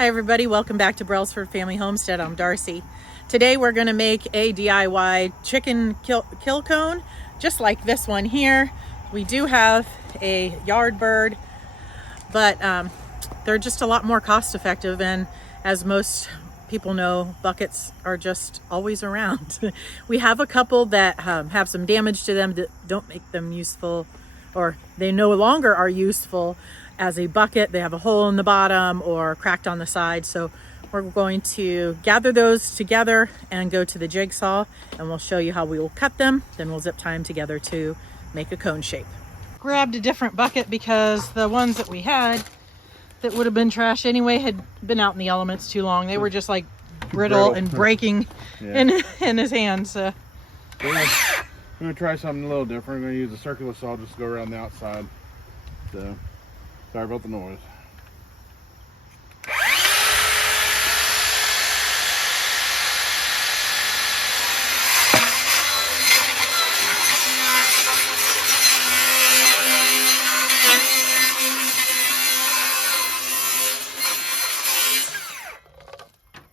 Hi everybody, welcome back to Brelsford Family Homestead. I'm Darcy. Today we're going to make a DIY chicken kill cone, just like this one here. We do have a yard bird, but they're just a lot more cost effective, and as most people know, buckets are just always around. We have a couple that have some damage to them that don't make them useful, or they no longer are useful as a bucket. They have a hole in the bottom or cracked on the side. So we're going to gather those together and go to the jigsaw, and we'll show you how we will cut them. Then we'll zip tie them together to make a cone shape. Grabbed a different bucket because the ones that we had that would have been trash anyway had been out in the elements too long. They were just like brittle and breaking in his hands. I'm gonna try something a little different. I'm gonna use a circular saw just to go around the outside. So sorry about the noise.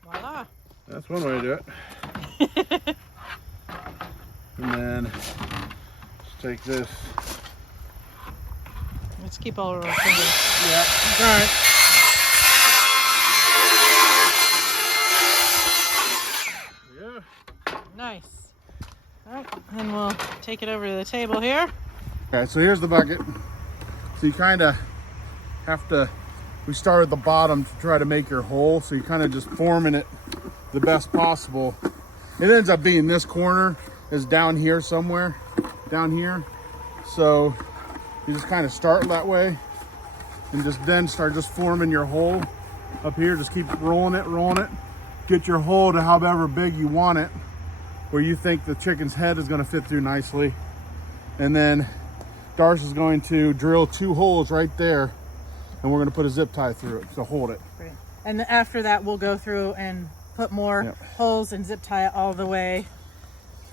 Voila. That's one way to do it. And then just take this. Let's keep all of our fingers. Yeah, all right. Yeah. Nice. All right, and we'll take it over to the table here. Okay, so here's the bucket. So you kind of have to, we start at the bottom to try to make your hole. So you kind of just forming it the best possible. It ends up being this corner is down here somewhere, down here. So you just kind of start that way and just then start just forming your hole up here. Just keep rolling it. Get your hole to however big you want it, where you think the chicken's head is going to fit through nicely. And then Darce is going to drill 2 holes right there, and we're going to put a zip tie through it to hold it. Great. And after that, we'll go through and put more holes and zip tie it all the way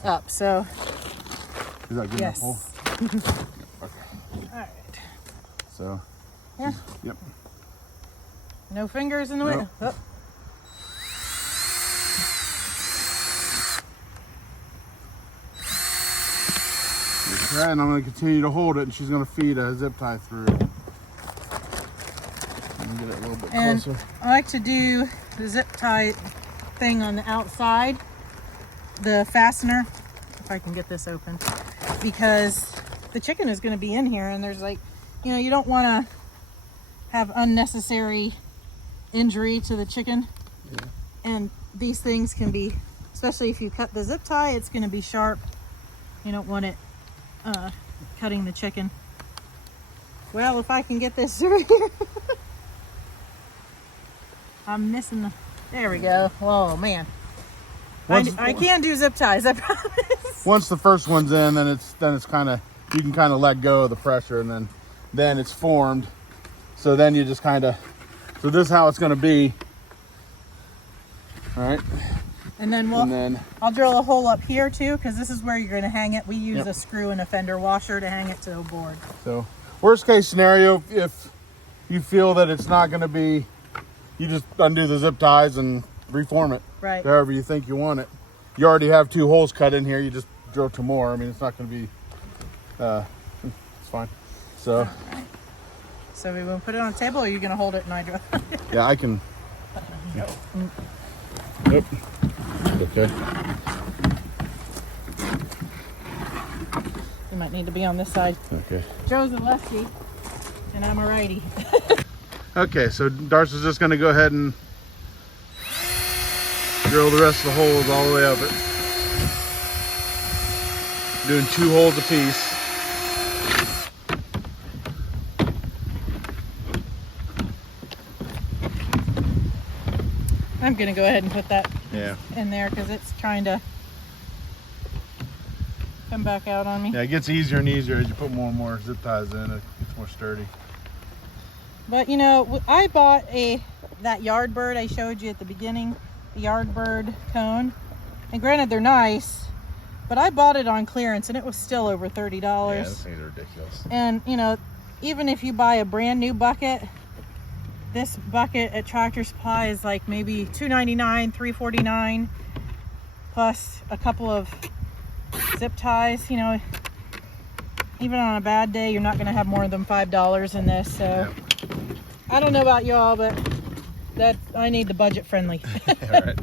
up. So is that good enough hole? Okay. All right. So here. Yep. No fingers in the way. Nope. Oh. Okay, and I'm going to continue to hold it, and she's going to feed a zip tie through it. Let me get it a little bit closer. I like to do the zip tie thing on the outside, the fastener, if I can get this open, because the chicken is going to be in here, and there's like, you know, you don't want to have unnecessary injury to the chicken. Yeah. And these things can be, especially if you cut the zip tie, it's going to be sharp. You don't want it cutting the chicken. Well, if I can get this through here. I'm missing the, there we go. Oh man. I can do zip ties, I promise. Once the first one's in, then it's kind of, you can kind of let go of the pressure, and then it's formed. So then you just kind of, so this is how it's going to be. All right. And then I'll drill a hole up here too, because this is where you're going to hang it. We use a screw and a fender washer to hang it to a board. So worst case scenario, if you feel that it's not going to be, you just undo the zip ties and reform it. Right. However you think you want it. You already have 2 holes cut in here. You just drill 2 more. I mean, it's not going to be, it's fine. So. All right. So we will put it on the table, or are you going to hold it and I drill? Yeah, I can. Nope. Yep. Okay. You might need to be on this side. Okay. Joe's a lefty, and I'm a righty. Okay, so Darce is just going to go ahead and drill the rest of the holes all the way up it. Doing 2 holes apiece. I'm going to go ahead and put that in there because it's trying to come back out on me. Yeah, it gets easier and easier as you put more and more zip ties in. It gets more sturdy. But you know, I bought that yard bird I showed you at the beginning, the yard bird cone. And granted, they're nice, but I bought it on clearance and it was still over $30. Yeah, those things are ridiculous. And you know, even if you buy a brand new bucket, this bucket at Tractor Supply is like maybe $2.99, $3.49, plus a couple of zip ties. You know, even on a bad day, you're not going to have more than $5 in this. So Yeah. I don't know about y'all, but that I need the budget friendly. All right.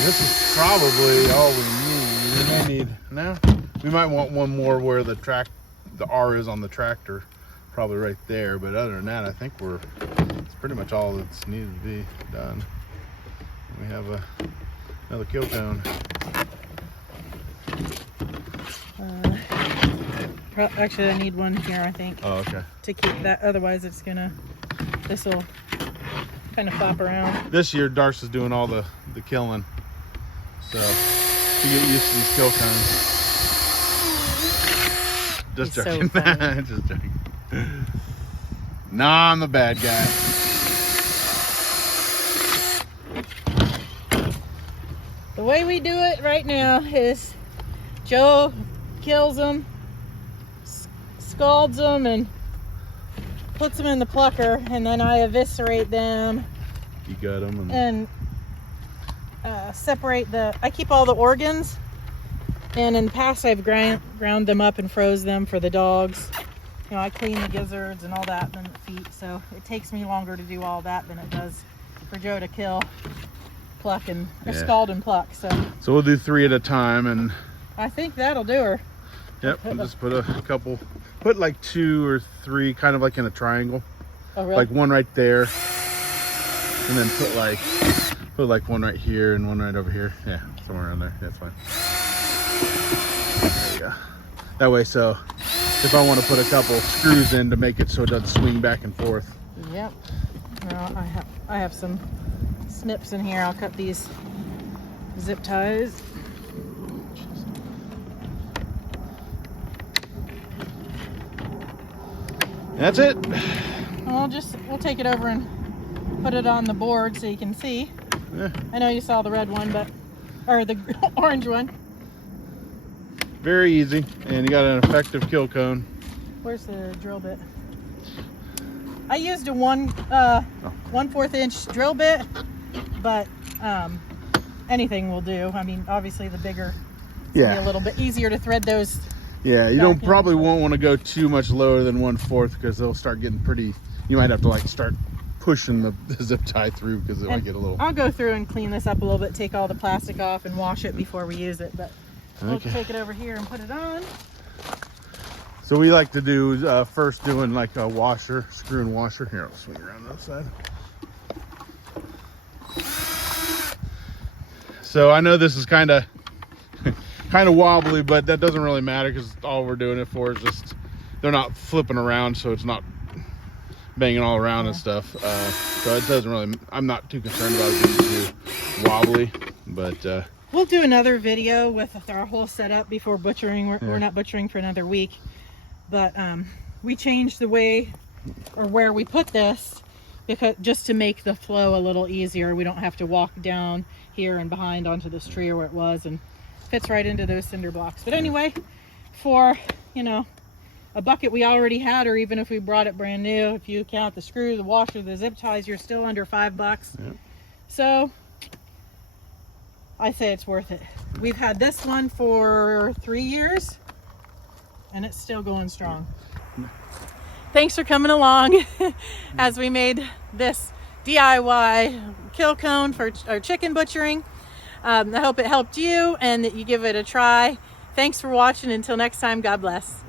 This is probably all we need. We may need, no, we might want one more where the R is on the tractor, probably right there. But other than that, I think it's pretty much all that's needed to be done. We have another kill cone. Actually, I need one here, I think. Oh, okay. To keep that, otherwise this will kind of flop around. This year, Darcy's doing all the killing, so to get used to these kill cones. Just He's joking. so funny. Just joking. Nah, I'm the bad guy. The way we do it right now is Joe kills them, scalds them, and puts them in the plucker, and then I eviscerate them. You got them. And separate I keep all the organs, and in the past I've ground them up and froze them for the dogs. You know, I clean the gizzards and all that, and the feet, so it takes me longer to do all that than it does for Joe to kill, pluck, and scald and pluck. So we'll do 3 at a time, and I think that'll do her. yep, we'll just put a couple, put like 2 or 3 kind of like in a triangle. Oh, really? Like one right there, and then put like one right here and one right over here. Yeah, somewhere around there. That's fine. There you go. That way, so if I want to put a couple screws in to make it so it doesn't swing back and forth. Yep. Well, I have some snips in here. I'll cut these zip ties. That's it. We'll take it over and put it on the board so you can see. Yeah. I know you saw the red one, or the orange one. Very easy, and you got an effective kill cone. Where's the drill bit? I used a 1/4 inch drill bit, but anything will do. I mean, obviously the bigger, be a little bit easier to thread those. Yeah, you won't want to go too much lower than 1/4 because they'll start getting pretty. You might have to like start pushing the zip tie through because it might get a little. I'll go through and clean this up a little bit, take all the plastic off and wash it before we use it, but we'll take it over here and put it on. So we like to do first doing like a washer, screw and washer. Here, I'll swing around the other side. So I know this is kind of wobbly, but that doesn't really matter because all we're doing it for is just they're not flipping around, so it's not banging all around and stuff. So it doesn't really. I'm not too concerned about it being too wobbly, but we'll do another video with our whole setup before butchering. We're not butchering for another week, but we changed the way or where we put this because just to make the flow a little easier. We don't have to walk down here and behind onto this tree or where it was, and fits right into those cinder blocks. But anyway, for a bucket we already had, or even if we brought it brand new, if you count the screw, the washer, the zip ties, you're still under $5. yeah. So I say it's worth it. We've had this one for 3 years and it's still going strong. Thanks for coming along as we made this DIY kill cone for our chicken butchering. I hope it helped you and that you give it a try. Thanks for watching. Until next time, God bless.